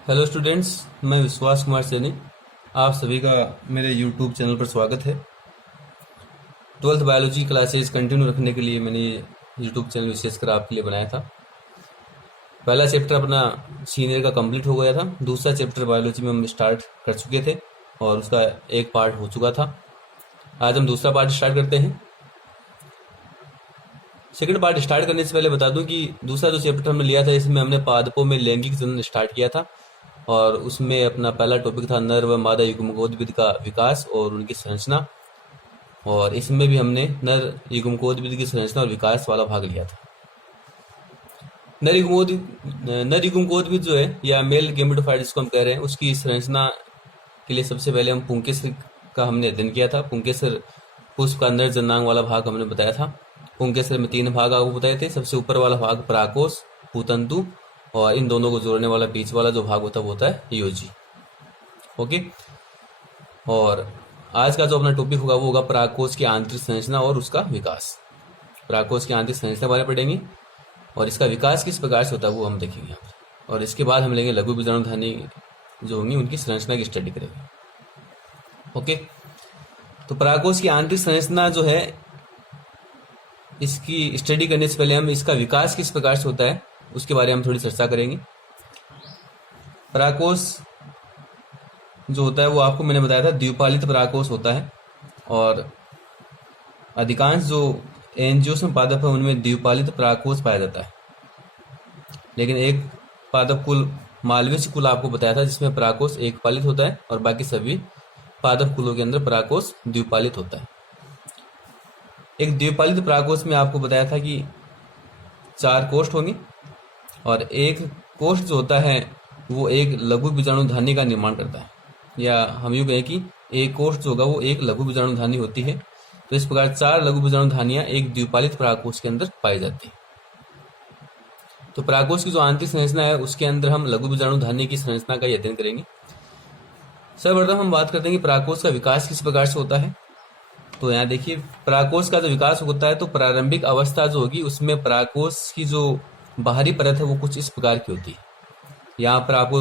Hello students, मैं विश्वास कुमार सैनी। आप सभी का मेरे यूट्यूब चैनल पर स्वागत है। 12th बायोलॉजी क्लासेस कंटिन्यू रखने के लिए मैंने ये यूट्यूब चैनल विशेषकर आपके लिए बनाया था। पहला चैप्टर अपना सीनियर का कंप्लीट हो गया था। दूसरा चैप्टर बायोलॉजी में हम स्टार्ट कर चुके थे और उसका एक पार्ट हो चुका था। आज हम दूसरा पार्ट स्टार्ट करते हैं। सेकंड पार्ट स्टार्ट करने से पहले बता दूं कि दूसरा जो चैप्टर हमने लिया था, इसमें हमने पादपों में लैंगिक जनन स्टार्ट किया था और उसमें अपना पहला टॉपिक था नर व मादा युग्मकोद्भिद का विकास और उनकी संरचना। और इसमें भी हमने नर युग्मकोद्भिद की संरचना और विकास वाला भाग लिया था। नर युग्मकोद्भिद जो है या मेल गेमेटोफाइट जिसको हम कह रहे हैं, उसकी संरचना के लिए सबसे पहले हम पुंकेसर का हमने अध्ययन किया था। पुंकेसर पुष्प का अंदर जन्नांग वाला भाग हमने बताया था। पुंकेसर में 3 भाग आपको बताए थे। सबसे ऊपर वाला भाग पराकोष, पूतंतु, और इन दोनों को जोड़ने वाला बीच वाला जो भाग होता है वो होता है योजी। ओके, और आज का जो अपना टॉपिक होगा वो होगा पराकोष की आंतरिक संरचना और उसका विकास। पराकोष की आंतरिक संरचना बारे में पढ़ेंगे और इसका विकास किस प्रकार से होता है वो हम देखेंगे यहाँ पर। और इसके बाद हम लेंगे लघु बीजाणुधानी जो होंगी उनकी संरचना की स्टडी करेंगे। ओके, तो पराकोष की आंतरिक संरचना जो है, इसकी स्टडी करने से पहले हम इसका विकास किस प्रकार से होता है उसके बारे में हम थोड़ी चर्चा करेंगे। पराकोष जो होता है वो आपको मैंने बताया था द्विपालित पराकोष होता है और अधिकांश जो एंजियोस्पर्म पादप है उनमें द्विपालित पराकोष पाया जाता है। लेकिन एक पादप कुल मालवेसी कुल आपको बताया था जिसमें पराकोष एक पालित होता है और बाकी सभी पादप कुलों के अंदर पराकोष द्विपालित होता है। एक द्विपालित पराकोष में आपको बताया था कि 4 कोष्ठ होंगे और एक कोष्ठ जो होता है वो एक लघु बीजाणुधानी का निर्माण करता है, या हम यूँ कहें कि एक कोष्ठ जो होगा वो एक लघु बीजाणुधानी होती है। तो इस प्रकार 4 लघु बीजाणुधानियां एक द्विपालित पराकोष के अंदर पाई जाती है। तो पराकोष की जो आंतरिक संरचना है उसके अंदर हम लघु बीजाणुधानी की संरचना का अध्ययन करेंगे। सर्वप्रथम हम बात करते हैं कि पराकोष का विकास किस प्रकार से होता है। तो यहाँ देखिए, पराकोष का जो विकास होता है तो प्रारंभिक अवस्था जो होगी उसमें पराकोष की जो बाहरी परत है वो कुछ इस प्रकार की होती है। यहाँ पर आपको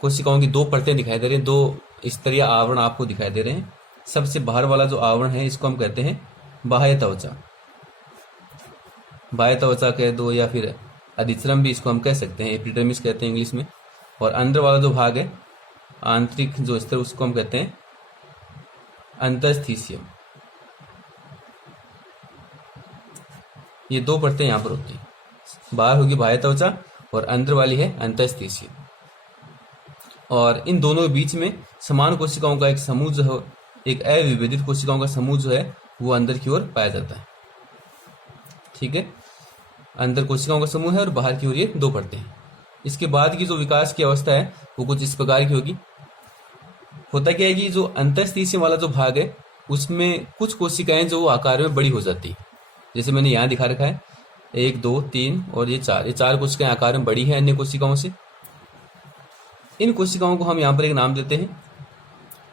कोशिकाओं की 2 परतें दिखाई दे रही हैं, 2 स्तरीय आवरण आपको दिखाई दे रहे हैं। सबसे बाहर वाला जो आवरण है इसको हम कहते हैं बाह्य त्वचा। बाह्य त्वचा कह दो या फिर अधिचर्म भी इसको हम कह सकते हैं, एपिडर्मिस कहते हैं इंग्लिश में। और अंदर वाला जो भाग है आंतरिक जो स्तर उसको हम कहते हैं अंतस्थीसियम। ये 2 परतें यहाँ पर होती हैं, बाहर होगी बाह्य त्वचा और अंदर वाली है अंतस्थीसियम। और इन दोनों के बीच में समान कोशिकाओं का एक समूह जो है, एक अविभेदित कोशिकाओं का समूह जो है वो अंदर की ओर पाया जाता है। ठीक है, अंदर कोशिकाओं का समूह है और बाहर की ओर ये 2 परतें हैं। इसके बाद की जो विकास की अवस्था है वो कुछ इस प्रकार की होगी। होता क्या है कि जो अंतस्थीसियम वाला जो भाग है उसमें कुछ कोशिकाएं जो आकार में बड़ी हो जाती है, जैसे मैंने यहाँ दिखा रखा है 1 2 3 और ये 4 कोशिकाएं आकार में बड़ी हैं अन्य कोशिकाओं से। इन कोशिकाओं को हम यहाँ पर एक नाम देते हैं।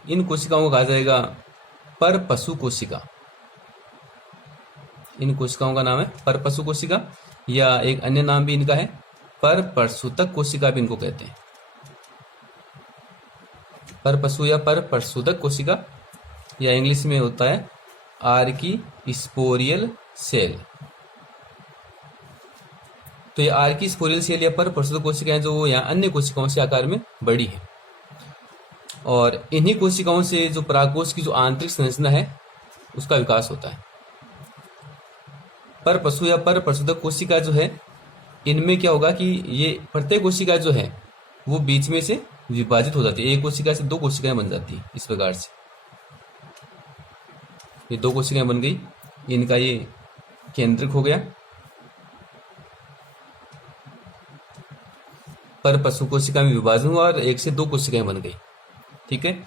इन कोशिकाओं को कहा जाएगा परपशु कोशिका। इन कोशिकाओं का नाम है परपशु कोशिका, या एक अन्य नाम भी इनका है परप्रसूतक कोशिका भी इनको कहते हैं। परपशु या परप्रसूतक कोशिका, या इंग्लिश में होता है आर्कीस्पोरियल सेल। तो ये आर्कीस्पोरियल सेल या परप्रसूतक कोशिकाएं जो यहाँ अन्य कोशिकाओं से आकार में बड़ी है। और इन्हीं कोशिकाओं से जो पराकोष की जो आंतरिक संरचना है उसका विकास होता है। परपशु या परप्रसूतक कोशिका जो है इनमें क्या होगा कि ये प्रत्येक कोशिका जो है वो बीच में से विभाजित हो जाती है। एक कोशिका से 2 कोशिकाएं बन जाती है। इस प्रकार से ये 2 कोशिकाएं बन गई, इनका ये केंद्रक हो गया। परपशु कोशिका में विभाजन हुआ और 1 से 2 कोशिकाएं बन गई। ठीक है,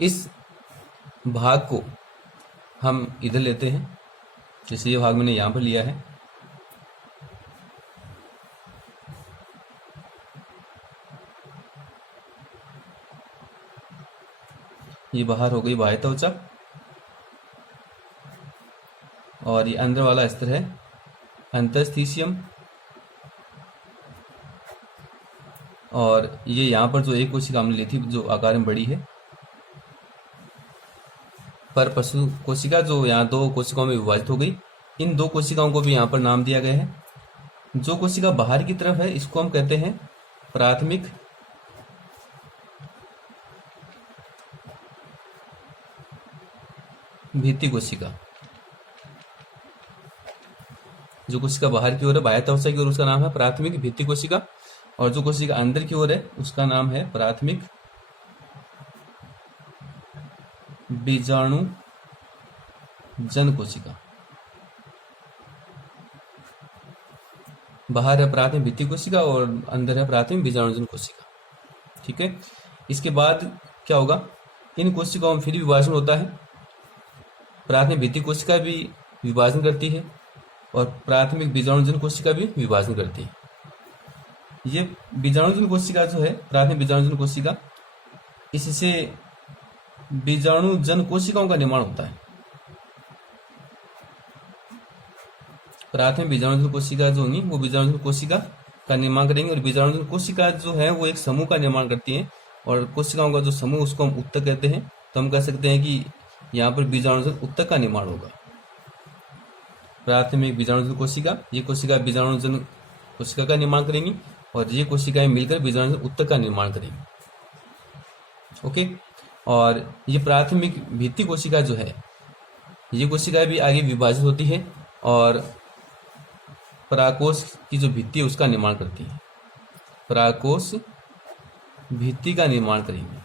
इस भाग को हम इधर लेते हैं, जैसे ये भाग मैंने यहां पर लिया है। ये बाहर हो गई बाह्य त्वचा और ये अंदर वाला स्तर है अंतस्थीसियम। और ये यहाँ पर जो एक कोशिका हमने ली थी जो आकार में बड़ी है, पर पशु कोशिका जो यहाँ दो कोशिकाओं में विभाजित हो गई, इन दो कोशिकाओं को भी यहाँ पर नाम दिया गया है। जो कोशिका बाहर की तरफ है इसको हम कहते हैं प्राथमिक भित्ति कोशिका। जो कोशिका बाहर की ओर है, बाह्य त्वचा की ओर, उसका नाम है प्राथमिक भित्ति कोशिका, और जो कोशिका अंदर की ओर है उसका नाम है प्राथमिक बीजाणु जन कोशिका। बाहर है प्राथमिक भित्ति कोशिका और अंदर है प्राथमिक बीजाणुजन कोशिका। ठीक है, इसके बाद क्या होगा, इन कोशिकाओं में फिर विभाजन होता है। प्राथमिक भित्ति कोशिका भी विभाजन करती है और प्राथमिक बीजाणुजन कोशिका भी विभाजन करती है। ये बीजाणुजन कोशिका जो है, प्राथमिक बीजाणुजन कोशिका, इससे बीजाणुजन कोशिकाओं का निर्माण होता है। प्राथमिक बीजाणुजन कोशिका जो होंगी वो बीजाणुजन कोशिका का निर्माण करेंगे, और बीजाणुजन कोशिका जो है वो एक समूह का निर्माण करती है, और कोशिकाओं का जो समूह उसको हम उत्तक कहते हैं। तो हम कह सकते हैं कि यहाँ पर बीजाणुजन उत्तक का निर्माण होगा। प्राथमिक बीजाणुजन कोशिका, ये कोशिका बीजाणुजन कोशिका का निर्माण करेंगी, और ये कोशिकाएं मिलकर बीजाणुजन उत्तक का निर्माण करेंगी। ओके, और ये प्राथमिक भित्ति कोशिका जो है, ये कोशिका भी आगे विभाजित होती है और पराकोश की जो भित्ति है उसका निर्माण करती है। पराकोश भित्ति का निर्माण करेंगे।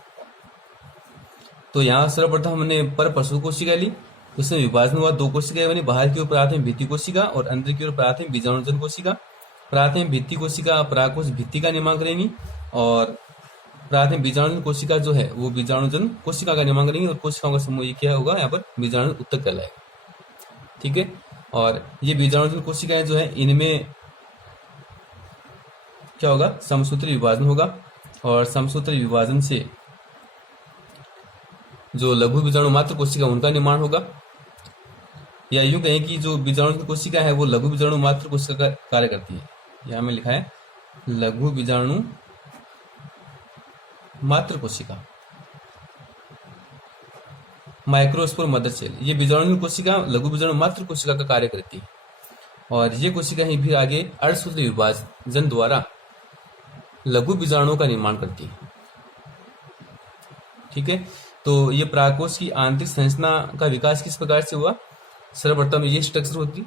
तो यहाँ सर्वप्रथम हमने पर पशु कोशिका ली, उसमें विभाजन हुआ, दो कोशिकाएं बनी, बाहर की ओर प्राथमिक भित्ति कोशिका और अंदर की ओर प्राथमिक बीजाणुजन कोशिका। प्राथमिक भित्ति कोशिका पराकोश भित्ति का निर्माण करेंगी, और प्राथमिक बीजाणुजन कोशिका जो है वो बीजाणुजन कोशिका का निर्माण करेंगी, और कोशिकाओं का समूह ये क्या होगा, यहाँ पर बीजाणु उत्तक कहलाएगा। ठीक है, और ये बीजाणुजन कोशिकाएं जो है इनमें क्या होगा, समसूत्री विभाजन होगा, और समसूत्री विभाजन से जो लघु बीजाणु मात्र कोशिका उनका निर्माण होगा, या यूं कहें कि जो बीजाणु कोशिका है वो लघु बीजाणु मात्र कोशिका का कार्य करती है। यहां में लिखा है लघु बीजाणु मात्र कोशिका, माइक्रोस्पोर मदर सेल। ये बीजाणु कोशिका लघु बीजाणु मात्र कोशिका का कार्य करती है, और ये कोशिका ही फिर आगे अर्धसूत्री विभाजन द्वारा लघु बीजाणुओं का निर्माण करती है। ठीक है, तो ये पराकोश की आंतरिक संरचना का विकास किस प्रकार से हुआ। सर्वप्रथम ये स्ट्रक्चर होती,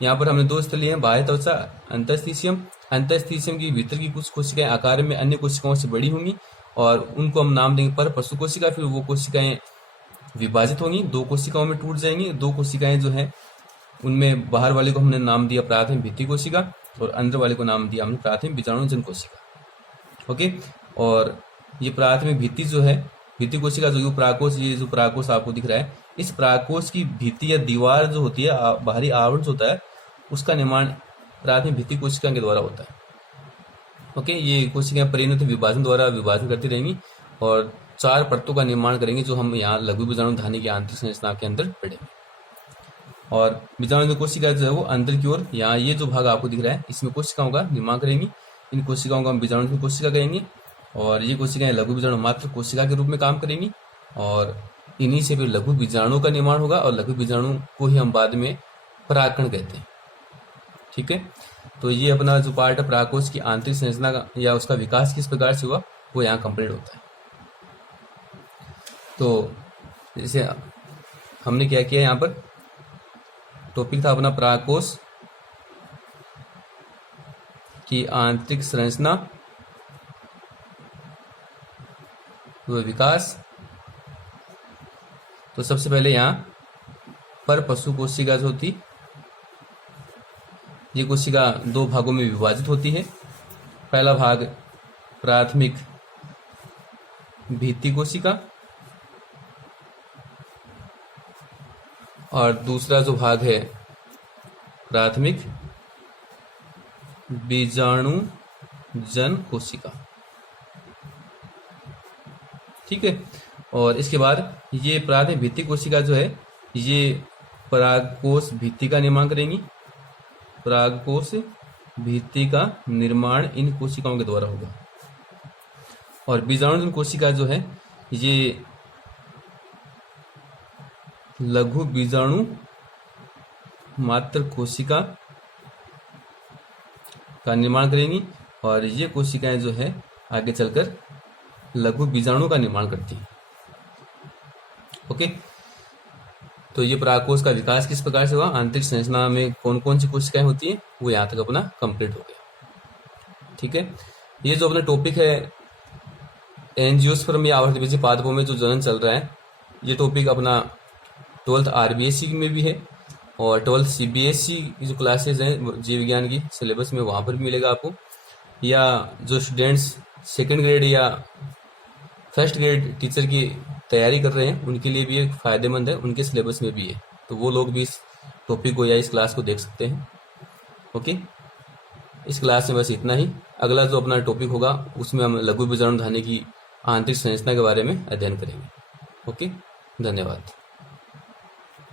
यहाँ पर हमने दो स्थल लिए हैं, बाह्य त्वचा, अंतःस्थीशियम। अंतःस्थीशियम की भीतर की कुछ कोशिकाएं आकार में अन्य कोशिकाओं से बड़ी होंगी, और उनको हम नाम देंगे पर पशु कोशिका। फिर वो कोशिकाएं विभाजित होंगी, दो कोशिकाओं में टूट जाएंगी। दो कोशिकाएं जो है उनमें बाहर वाले को हमने नाम दिया प्राथमिक भित्ति कोशिका, और अंदर वाले को नाम दिया हमने प्राथमिक बीजाणुजन कोशिका। ओके, और ये प्राथमिक भित्ति जो है, भित्ति कोशिका जो पराकोश, ये जो पराकोश आपको दिख रहा है, इस पराकोश की भित्ति या दीवार जो होती है, बाहरी आवरण जो होता है, उसका निर्माण प्राथमिक भित्ति कोशिका के द्वारा होता है। ओके, ये कोशिकाएं परिणत विभाजन द्वारा विभाजन करती रहेंगी और चार परतों का निर्माण करेंगे, जो हम यहाँ लघु बीजाणु धानी की आंतरिक संरचना के अंदर पढ़ेंगे। और बीजाणु कोशिका जो है वो अंदर की ओर, यहाँ ये जो भाग आपको दिख रहा है, इसमें कोशिकाओं का निर्माण करेंगी। इन कोशिकाओं को हम बीजाणु कोशिका कहेंगे, और ये कोशिकाएं लघु बीजाणु मात्र कोशिका के रूप में काम करेंगी, और इन्हीं से फिर लघु बीजाणु का निर्माण होगा, और लघु बीजाणु को ही हम बाद में परागकण कहते हैं। ठीक है, तो ये अपना जो पार्ट है पराकोश की आंतरिक संरचना का या उसका विकास किस प्रकार से हुआ वो यहाँ कंप्लीट होता है। तो जैसे हमने क्या किया, यहाँ पर टॉपिक था अपना पराकोश की आंतरिक संरचना व विकास। तो सबसे पहले यहाँ पर पशु कोशिका जो होती, ये कोशिका दो भागों में विभाजित होती है। पहला भाग प्राथमिक भित्ति कोशिका, और दूसरा जो भाग है प्राथमिक बीजाणु जन कोशिका। ठीक है, और इसके बाद ये प्राथमिक भित्ति कोशिका जो है ये परागकोश भित्ति का निर्माण करेंगी। परागकोश भित्ति का निर्माण इन कोशिकाओं के द्वारा होगा। और बीजाणुधन कोशिका जो है ये लघु बीजाणु मात्र कोशिका का निर्माण करेंगी और ये कोशिकाएं जो है आगे चलकर लघु बीजाणु का निर्माण करती हैं। ओके, तो ये परागकोश का विकास किस प्रकार से हुआ, आंतरिक संरचना में कौन कौन सी कोशिकाएं होती हैं, वो यहाँ तक अपना कंप्लीट हो गया। ठीक है, ये जो अपना टॉपिक है एंजियोस्पर्म या आवर्तबीजी पादपों में जो जनन चल रहा है, ये टॉपिक अपना 12th RBSc में भी है और 12th CBSE की जो क्लासेज हैं जीव विज्ञान की सिलेबस में वहाँ पर भी मिलेगा आपको, या जो स्टूडेंट्स सेकेंड ग्रेड या फर्स्ट ग्रेड टीचर की तैयारी कर रहे हैं उनके लिए भी ये फायदेमंद है, उनके सिलेबस में भी है, तो वो लोग भी इस टॉपिक को या इस क्लास को देख सकते हैं। ओके, इस क्लास में बस इतना ही। अगला जो अपना टॉपिक होगा उसमें हम लघु बीजाणु धानी की आंतरिक संरचना के बारे में अध्ययन करेंगे। ओके, धन्यवाद।